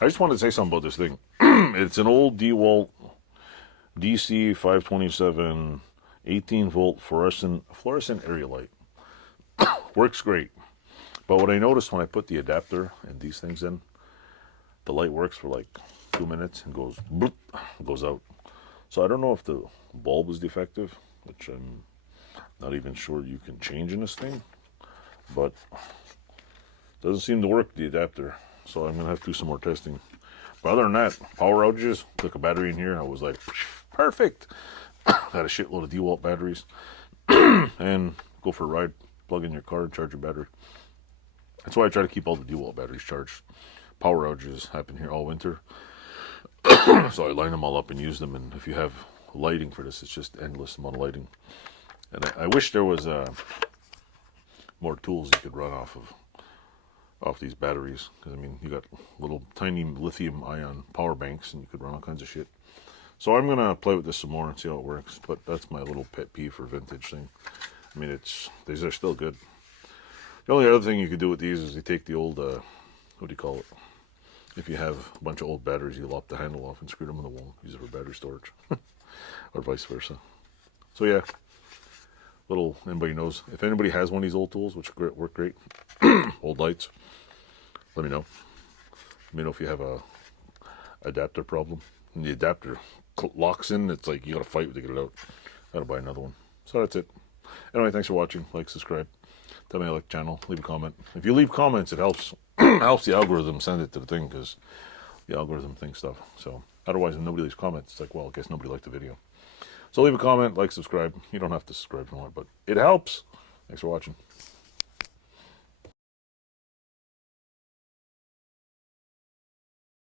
I just wanted to say something about this thing. It's an old Dewalt DC527 18-volt fluorescent area light. Works great. But what I noticed when I put the adapter and these things in, the light works for like 2 minutes and goes bloop, goes out. So I don't know if the bulb is defective, which I'm not even sure you can change in this thing, but it doesn't seem to work, the adapter. So I'm gonna have to do some more testing. But other than that, power outages, took a battery in here, I was like, perfect. Got a shitload of DeWalt batteries. And go for a ride, plug in your car and charge your battery. That's why I try to keep all the DeWalt batteries charged. Power outages happen here all winter. So I line them all up and use them, and if you have lighting for this, it's just endless amount of lighting. And I wish there was more tools you could run off these batteries, because I mean, you got little tiny lithium ion power banks and you could run all kinds of shit. So I'm gonna play with this some more and see how it works, but that's my little pet peeve for vintage thing. I mean, these are still good. The only other thing you could do with these is you take the old what do you call it, if you have a bunch of old batteries, you lop the handle off and screw them in the wall, use it for battery storage. Or vice versa. So yeah, anybody knows, if anybody has one of these old tools which work great, old lights, let me know. Let me know if you have a adapter problem and the adapter locks in, it's like you gotta fight to get it out. Gotta buy another one. So that's it. Anyway, thanks for watching. Like, subscribe, tell me you like the channel, leave a comment. If you leave comments, it helps helps the algorithm send it to the thing, because the algorithm thinks stuff. So otherwise, when nobody leaves comments, it's like, well, I guess nobody liked the video. So leave a comment, like, subscribe. You don't have to subscribe if you want, but it helps. Thanks for watching.